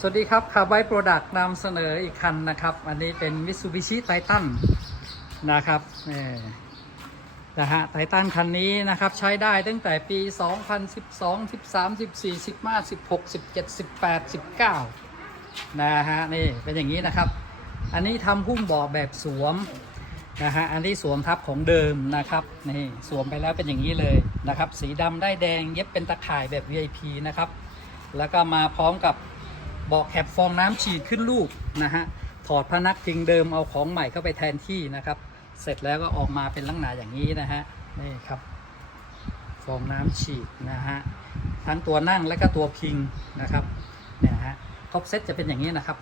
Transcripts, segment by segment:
สวัสดีครับคาร์ไบโปรดักต์นำเสนออีกคันนะครับ อันนี้เป็น Mitsubishi Titan นะครับนี่นะฮะไททันคันนี้นะครับ ใช้ได้ตั้งแต่ปี 2012 13 14 15 16 17 18 19 นะฮะ นี่ เป็นอย่างนี้นะครับ อันนี้ทำหุ้มเบาะแบบสวม นะฮะ อันที่สวมทับของเดิมนะครับ นี่ สวมไปแล้วเป็นอย่างนี้เลยนะครับ สีดำได้แดงเย็บเป็นตะข่ายแบบ VIP นะครับ แล้วก็มาพร้อมกับ เบาะแคปฟองน้ำฉีดขึ้นลูกนะฮะ ถอดพนักทิ้งเดิมเอาของใหม่เข้าไปแทนที่นะครับ เสร็จแล้วก็ออกมาเป็นลักษณะอย่างนี้นะฮะ นี่ครับ ฟองน้ำฉีดนะฮะ ทั้งตัวนั่งและก็ตัวพิงนะครับ เนี่ยฮะครบเซตจะเป็นอย่างนี้นะครับ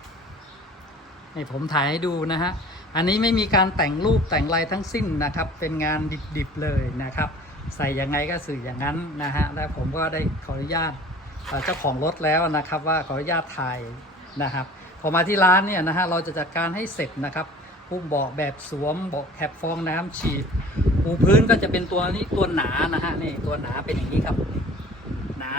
นี่ผมถ่ายให้ดูนะฮะ อันนี้ไม่มีการแต่งรูปแต่งลายทั้งสิ้นนะครับ เป็นงานดิบๆเลยนะครับ ใส่ยังไงก็สื่ออย่างนั้นนะฮะ และผมก็ได้ขออนุญาต เจ้าของรถแล้วนะครับ ว่าขออนุญาตถ่ายนะครับ พอมาที่ร้านเนี่ยนะฮะเราจะจัดการให้เสร็จนะครับผู้เบาะแบบสวมเบาะแคปฟองน้ำฉีดปูพื้นก็จะเป็นตัวนี้ตัวหนานะฮะนี่ตัวหนาเป็นอย่างนี้ครับหนา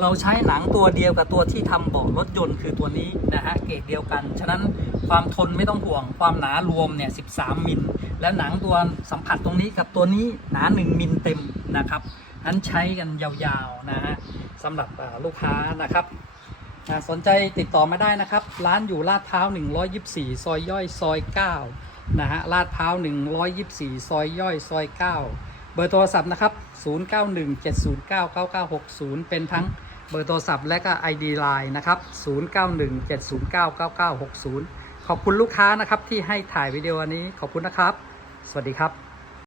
เราใช้หนังตัวเดียวกับตัวที่ทำเบาะรถยนต์คือตัวนี้นะฮะเกรดเดียวกัน ฉะนั้นความทนไม่ต้องห่วง ความหนารวมเนี่ย 13 มิล และหนังตัวสัมผัสตรงนี้กับตัวนี้หนา 1 มิลเต็มนะครับนั้นใช้กันยาวๆนะฮะ สำหรับลูกค้านะครับสนใจติดต่อมาได้นะครับ ร้านอยู่ลาดพร้าว 124 ซอยย่อยซอย9นะฮะลาดพร้าว 124 ซอยย่อยซอย 9 เบอร์โทรศัพท์นะครับ 0917099960 เป็นทั้งเบอร์โทรศัพท์และก็ ID Line นะครับ 0917099960 ขอบคุณลูกค้านะครับที่ให้ถ่ายวิดีโออันนี้ขอบคุณนะครับ สวัสดีครับ